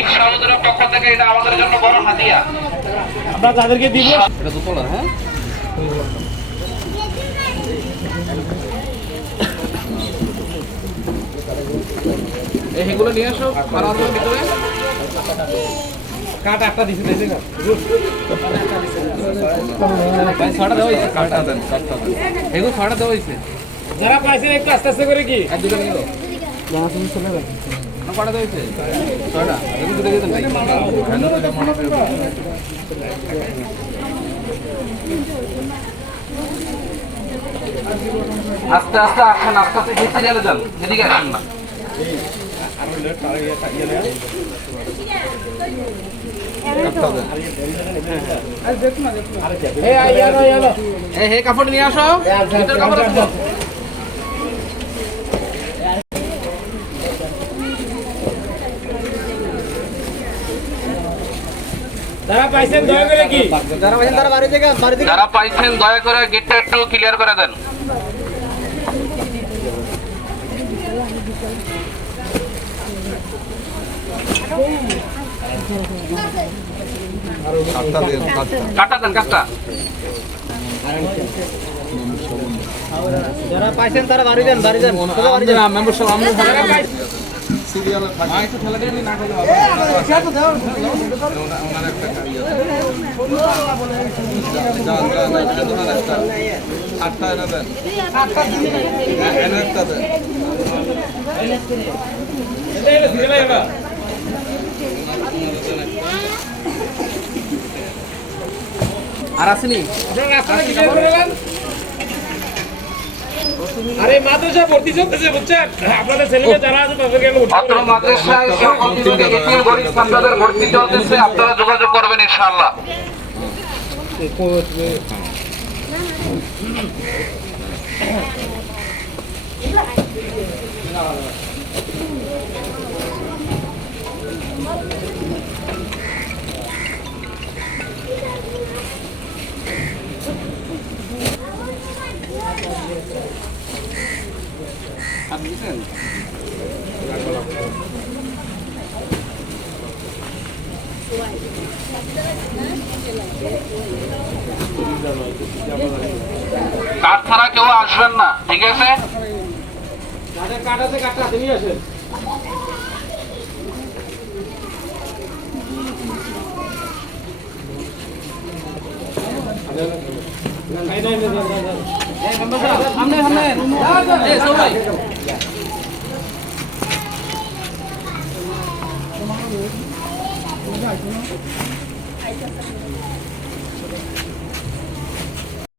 Civic সহোদরের পক্ষ থেকে এটা আমাদের জন্য বড় হাদিয়া। আমরা তাদেরকে দিব। এটা তো তোলা, হ্যাঁ এইগুলো নিয়ে আসো বানানোর ভিতরে। কাট একটা দিছে দিছে না ভাই ছড়া দেওয়া হয়েছে, কাটটা দেন, কাটটা দেন, এগুলো ছড়া দেওয়া হয়েছে। যারা পাইছেন একটু আস্তে আস্তে করে কি এক দুটো নিয়ে দাও, জামা তুমি চলে গেল না কটা দেওয়া হয়েছে ছড়া, এগুলো দুটো দিয়ে দেন ভাই। আস্তে আস্তে আসেন, আস্তে আস্তে ঘুরতে গেলে যান, এদিকে আসেন না। হে কাপড় নিয়ে আসো, ভিতরে কাপড় রাখো। যারা পাইছেন দয়া করে কি যারা পাইছেন দয়া করে গেটটা একটু ক্লিয়ার করে দেন। কাটটা দেন, কাটটা। যারা পাইছেন তারা বাড়ি দেন বাড়ি দেন মেম্বারশিপ আমরা সিরিয়ালে থাকি। একটু ঠেলা দিয়ে না করলে হবে আটটা এনে দেন, এনে একটা দেন। আর আসেনি আরে মাদ্রাসা ভর্তি চলতেছে বুঝছেন, আপনাদের ছেলেমেয়ে যারা আছে তাদেরকে অত্র মাদ্রাসায় সকল বিভাগে এতিম গরিব ছাত্রদের ভর্তি চলতেছে, আপনারা যোগাযোগ করবেন ইনশাআল্লাহ। কাঠ ছাড়া কেউ আসবেন না, ঠিক আছে? কাঠ আছে কাঠটা হাতে নিয়ে আসেন।